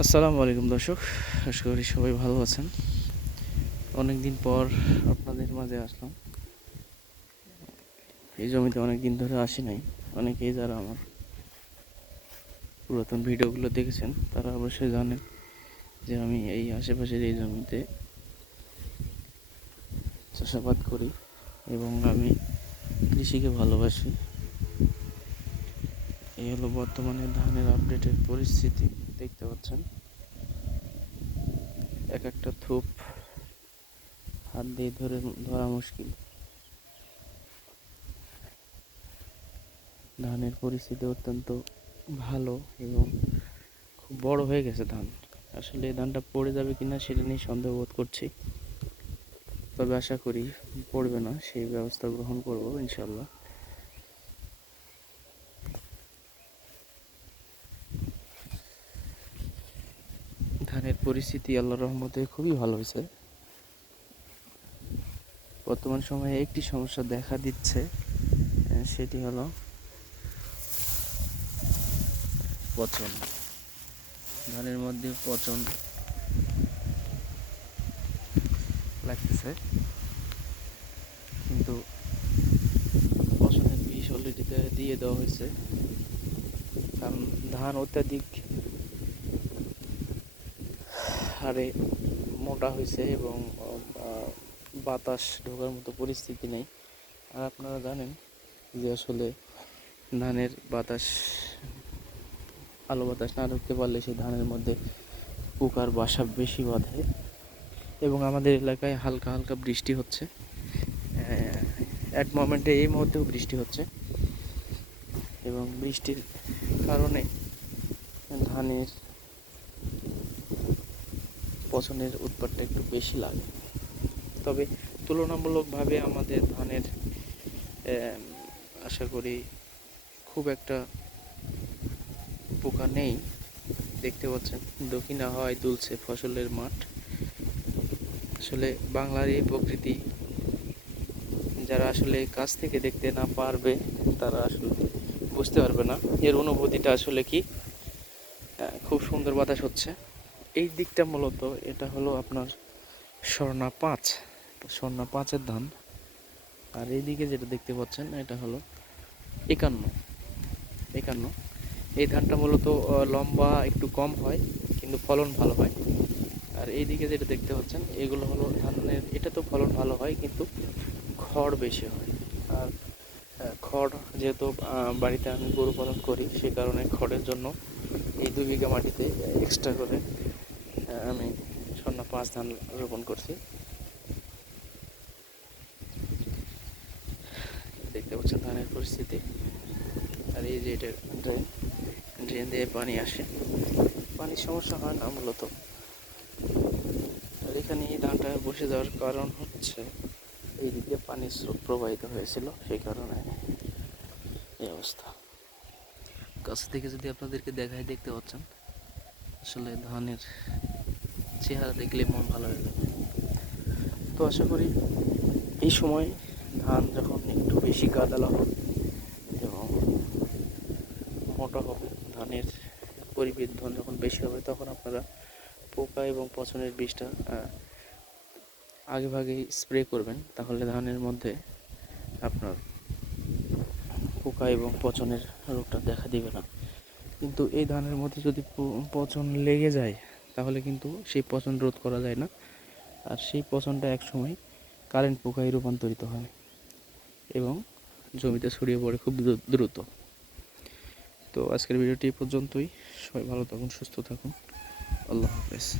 আসসালামু আলাইকুম দর্শক, আশা করি সবাই ভালো আছেন। অনেক দিন পর আপনাদের মাঝে আসলাম। এই জমিতে অনেক দিন ধরে আসি নাই। অনেকেই যারা আমার পুরাতন ভিডিওগুলো দেখেছেন, তারা অবশ্যই জানেন যে আমি এই আশেপাশের এই জমিতে চাষাবাদ করি এবং আমি কৃষিকে ভালোবাসি। এই হলো বর্তমানে ধানের আপডেটের পরিস্থিতি। দেখতে পাচ্ছেন। এক একটা থুপ হাত দিয়ে ধরে ধরা মুশকিল। ধানের পরিস্থিতি অত্যন্ত ভালো এবং খুব বড় হয়ে গেছে ধান। আসলে ধানটা পড়ে যাবে কিনা সেটা নিয়ে সন্দেহ বোধ করছি। তবে আশা করি পড়বে না, সেই ব্যবস্থা গ্রহণ করব ইনশাল্লাহ ধানের পরিস্থিতি আল্লাহ রহমতে খুবই ভালো হয়েছে। বর্তমান সময়ে একটি সমস্যা দেখা দিচ্ছে সেটি হলো পচন। ধানের মধ্যে পচন লাগতেছে, কিন্তু পচনের বিষ অলরেডি দিয়ে দেওয়া হয়েছে। কারণ ধান অত্যাধিক হারে মোটা হয়েছে এবং বাতাস ঢোকার মতো পরিস্থিতি নেই। আর আপনারা জানেন যে আসলে ধানের বাতাস, আলো বাতাস না ঢুকতে পারলে সেই ধানের মধ্যে পোকার বাসা বেশি বাঁধে এবং আমাদের এলাকায় হালকা হালকা বৃষ্টি হচ্ছে। এক মোমেন্টে এই মুহূর্তেও বৃষ্টি হচ্ছে এবং বৃষ্টির কারণে ধানের পচনের উৎপাদটা একটু বেশি লাগে। তবে তুলনামূলকভাবে আমাদের ধানের আশা করি খুব একটা পোকা নেই। দেখতে পাচ্ছেন, দক্ষিণা হয় দুলছে ফসলের মাঠ। আসলে বাংলার এই প্রকৃতি, যারা আসলে কাছ থেকে দেখতে না পারবে, তারা আসলে বুঝতে পারবে না। এর অনুভূতিটা আসলে কি? খুব সুন্দর বাতাস হচ্ছে। এই দিকটা মূলত এটা হলো আপনার স্বর্ণা পাঁচ। স্বর্ণা পাঁচের ধান। আর এইদিকে যেটা দেখতে পাচ্ছেন, এটা হলো একান্ন। একান্ন। এই ধানটা মূলত লম্বা একটু কম হয়, কিন্তু ফলন ভালো হয়। আর এইদিকে যেটা দেখতে পাচ্ছেন, এগুলো হলো ধানের, এটা তো ফলন ভালো হয়, কিন্তু খড় বেশি হয়। আর খড় যেহেতু বাড়িতে আমি গরু পালন করি, সে কারণে খড়ের জন্য এই দুই বিঘা মাটিতে এক্সট্রা করে আমি স্বর্ণ পাঁচ ধান রোপণ করছি। দেখতে পাচ্ছেন ধানের পরিস্থিতি। আর এই যে এটা ড্রেন ড্রেন দিয়ে পানি আসে। পানির সমস্যা হয় না মূলত। আর এখানে এই ধানটা বসে যাওয়ার কারণ হচ্ছে এই দিকে পানির স্রোত প্রবাহিত হয়েছিল, সেই কারণে এই অবস্থা। কাছ থেকে যদি আপনাদেরকে দেখায় দেখতে পাচ্ছেন, আসলে ধানের চেহারা দেখলে মন ভালো হয়ে যাবে। তো আশা করি এই সময় ধান যখন একটু বেশি গাদালা হবে এবং মোটা হবে ধানের পরিবর্ধন যখন বেশি হবে তখন আপনারা পোকা এবং পচনের বিষটা আহ, আগে ভাগে স্প্রে করবেন। তাহলে ধানের মধ্যে আপনার পোকা এবং পচনের রোগটা দেখা দিবে না। কিন্তু এই ধানের মধ্যে যদি পচন লেগে যায় তাহলে কিন্তু সেই পচন রোধ করা যায় না। আর সেই পচনটা একসময় কারেন্ট পোকায় রূপান্তরিত হয় এবং জমিতে ছড়িয়ে পড়ে খুব দ্রু- দ্রুত। তো আজকের ভিডিওটি পর্যন্তই। সবাই ভালো থাকুন, সুস্থ থাকুন। আল্লাহ হাফেজ।